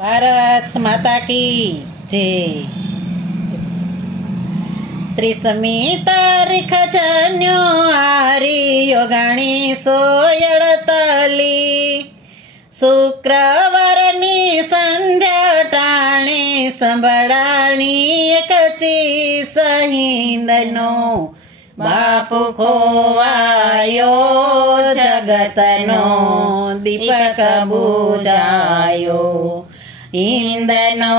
ભારત માતા કી જય। 30મી તારીખ જન્યો આર્યો 1948 શુક્રવારની સંધ્યા ટાણે સંભળાણી એક ચીસ હિંદનો બાપુ ખોવાયો જગતનો દીપક બુજાયો। હિંદનો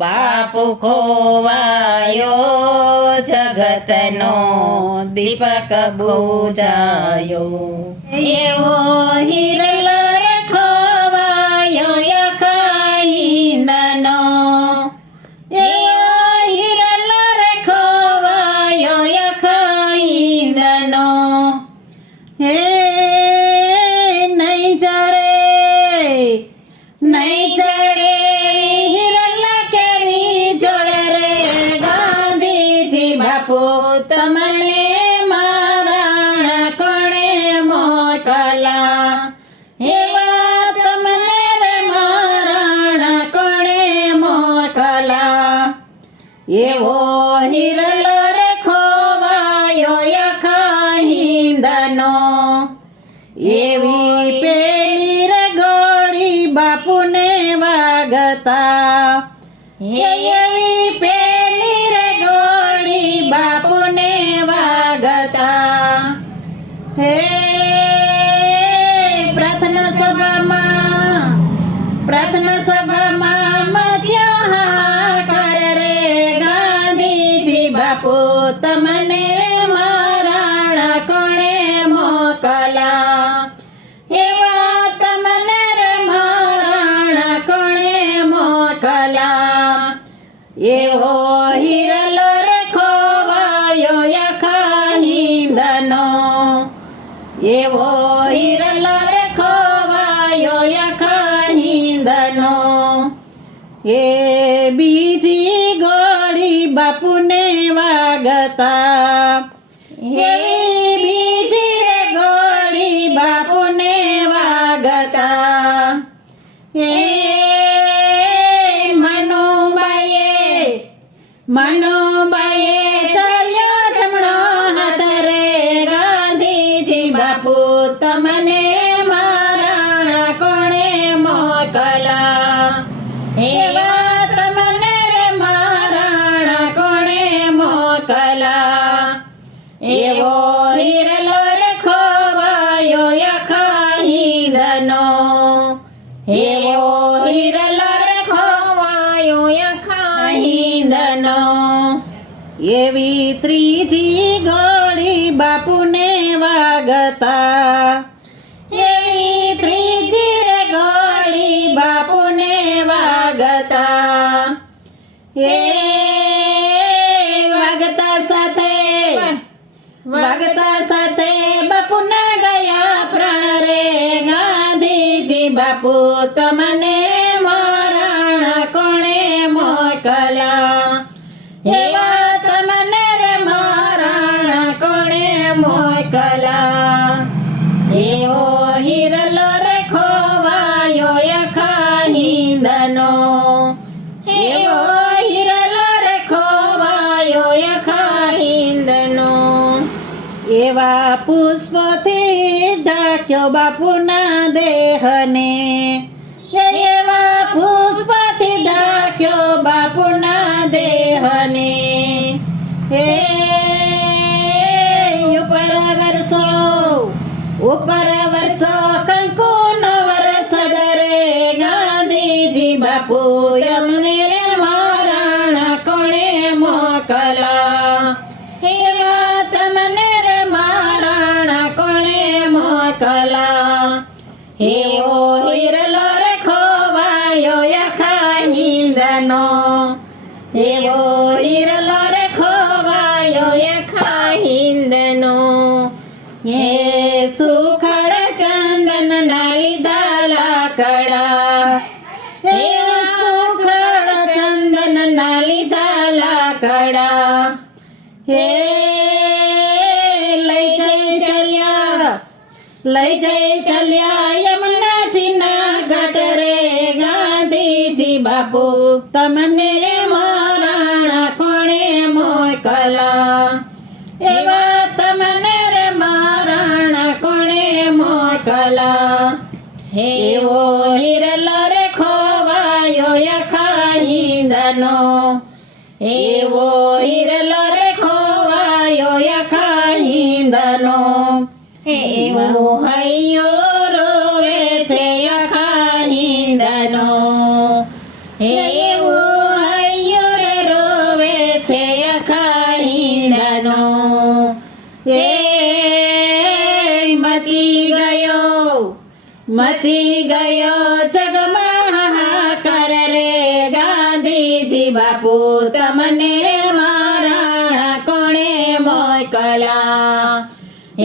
બાપુ ખોવાયો જગતનો દીપક બુજાયો। એવો હિરલ ખોવાયો યખા હિંદનો, એવો હિરલ ખોવાયો યખા હિંદનો। હે નહીં જડે નહીં જડે હિરલ કેરી જોડે રે ગાંધીજી બાપુ તમને મારા કોણે મોકલા। એવા તમને રે મારા કોણે મોકલા। એવો હિરલ રે ખોવાયો યખા હિંદનો, એવી પેલી રે ગોળી બાપુને વાગતા। એવી પેલી રે ગોળી બાપુને વાગતા। હે પ્રાર્થના સભામાં મચ્યો હાહાકાર રે ગાંધીજી બાપુ તમને મારા કોણે મોકલા। એવા તમને રે મારા કોણે મોકલા। એવો હિરલ રે ખોવાયો યખા હિંદનો, એવો હિરલ રે ખોવાયો યખા હિંદનો। એ બીજી ગોળી બાપુને વાગતા। એ બીજી રે ગોળી બાપુને વાગતા। એ મનુબાઈએ ચાલ્યો જમણો હાથ રે ગાંધીજી બાપુ તમને મારા કોણે મોકલા। એવા તમને રે મારા કોણે મોકલા। એવો હિરલ રે ખોવાયો યખા હિંદનો, એવો હિરલ રે ખોવાયો યખા હિંદનો। એવી ત્રીજી ગોળી બાપુને વાગતા। એવી ત્રીજી રે ગોળી બાપુને વાગતા। એ વાગતા સાથે બાપુના ગયા પ્રાણ રે ગાંધીજી બાપુ તમને મારા કોણે મોકલા। એવા તમને રે મારા કોણે મોકલા। એવો હિરલ રે ખોવાયો યખા હિંદનો, એવો હિરલ રે ખોવાયો યખા હિંદનો। એવા પુષ્પથી ઢાંક્યો બાપુના દેહને, એવા પુષ્પથી ઢાંક્યો બાપુના દેહને। હે ઉપર વર્ષો કંકુનો વરસ રે ગાંધીજી બાપુ તમને રે મારા કોણે મોકલા। એવા તમને રે મારા કોણે મોકલા। એવો હિરલ રે ખોવાયો યખા હિંદનો, એવો હિરલ રે ખોવાયો યખા હિંદનો। એ સુખડ ચંદન ના લીધા લાકડા, એ સુખડ ચંદન ના લીધા લાકડા। હે લઈ જઈ ચલ્યા યમુનાજીના ઘાટ રે ગાંધીજી ગાંધીજી બાપુ તમને મહારાણા કોણે મોકલા એવા તમને રે મહારાણા કોણે મોકલા એવો હિરલો રે ખોવાયો યખા હિંદનો એવો હિરલો રે ખોવાયો યખા હિંદનો એવો હૈયો રોવે છે યખા હિંદનો એવો હૈયો રે રોવે છે યખા હિંદનો એ મચી ગયો જગમાં હાહાકાર રે ગાંધીજી બાપુ તમને મહારાણા કોણે મોકલા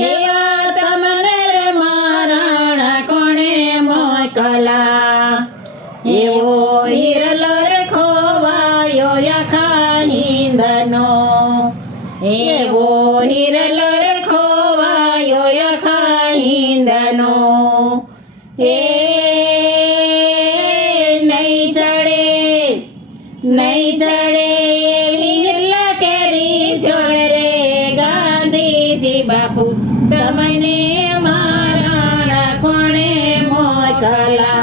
એવા તમને મહારાણા કોણે મોકલા એવો હિરલો રે ખોવાયો યખા હિંદનો એવો હિરલો રે ખોવાયો યખા હિંદનો એ નહીં જડે હિરલા કેરી જોડે રે ગાંધીજી બાપુ તમને મહારાણા કોણે મોકલા